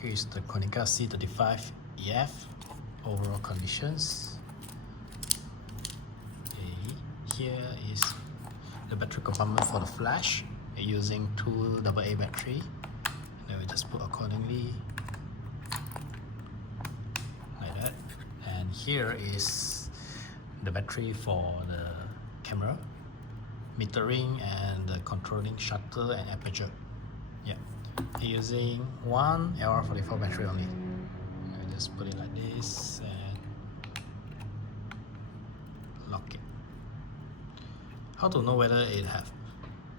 Here is the Konica C35EF overall conditions. Okay, here is the battery compartment for the flash. We're using 2 AA battery. Then we just put accordingly like that. And here is the battery for the camera, metering and the controlling shutter and aperture. Yeah, using one LR44 battery only. I just put it like this and lock it. How to know whether it have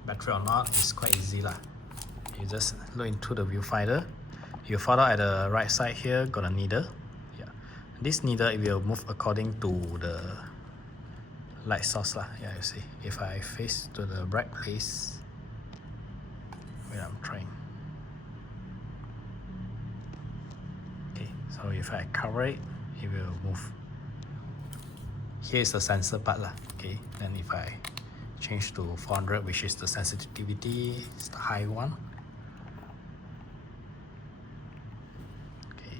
battery or not is quite easy lah. You just look into the viewfinder. You follow at the right side here, got a needle. Yeah, this needle it will move according to the light source lah. Yeah, you see. If I face to the bright place where I'm trying. Okay, so if I cover it, it will move. Here is the sensor part lah. Okay, then if I change to 400, which is the sensitivity, it's the high one. Okay,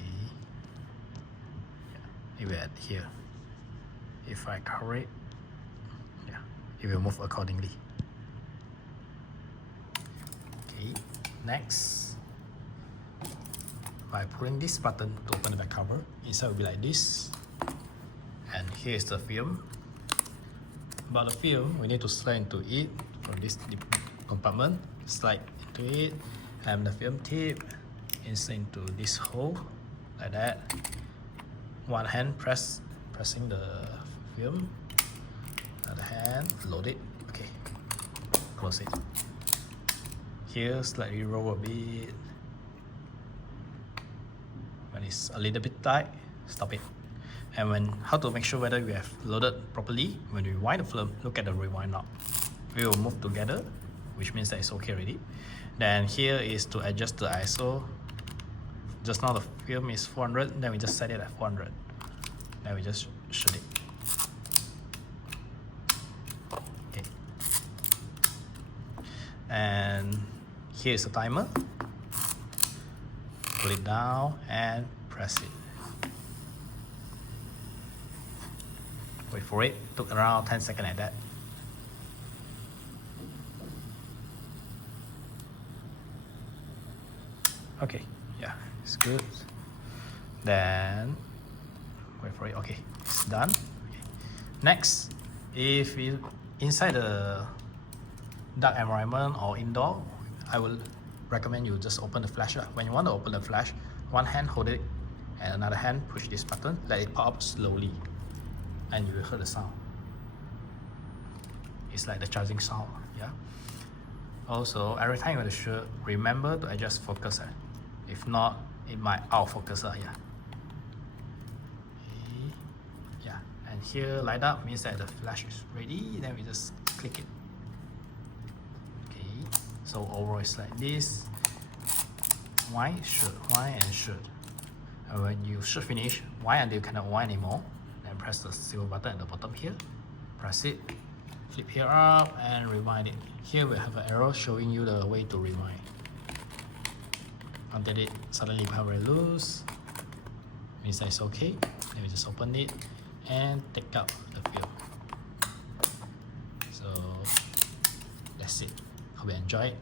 yeah, it will adhere. If I cover it, yeah, it will move accordingly. Okay, next, by pulling this button to open the back cover, inside will be like this. And here is the film. About the film, we need to slide into it from this compartment, slide into it, and the film tip inside into this hole, like that. One hand pressing the film, other hand load it. Okay, close it. Here, slightly roll a bit. When it's a little bit tight, stop it. And how to make sure whether we have loaded properly, when we wind the film, look at the rewind knob. We will move together, which means that it's okay already. Then here is to adjust the ISO. Just now the film is 400, then we just set it at 400. Then we just shoot it. Okay. And here is the timer. Pull it down and press it. Wait for it. Took around 10 seconds like that. Okay, yeah, it's good. Then wait for it. Okay, it's done. Okay. Next, if you inside the dark environment or indoor, I will recommend you just open the flash. When you want to open the flash, one hand hold it and another hand push this button, let it pop up slowly. And you will hear the sound. It's like the charging sound, yeah. Also, every time you want to shoot, remember to adjust focus. If not, it might out of focus. Yeah. Okay. Yeah. And here light up means that the flash is ready. Then we just click it. Okay. So overall it's like this. Wind, shoot, wind and shoot. And when you shoot finish, wind until you cannot wind anymore. Press the silver button at the bottom here, press it, flip here up and rewind it. Here we have an arrow showing you the way to rewind. Until it suddenly become very loose, means that it's okay. Then we just open it and take out the film. So that's it. Hope you enjoy it.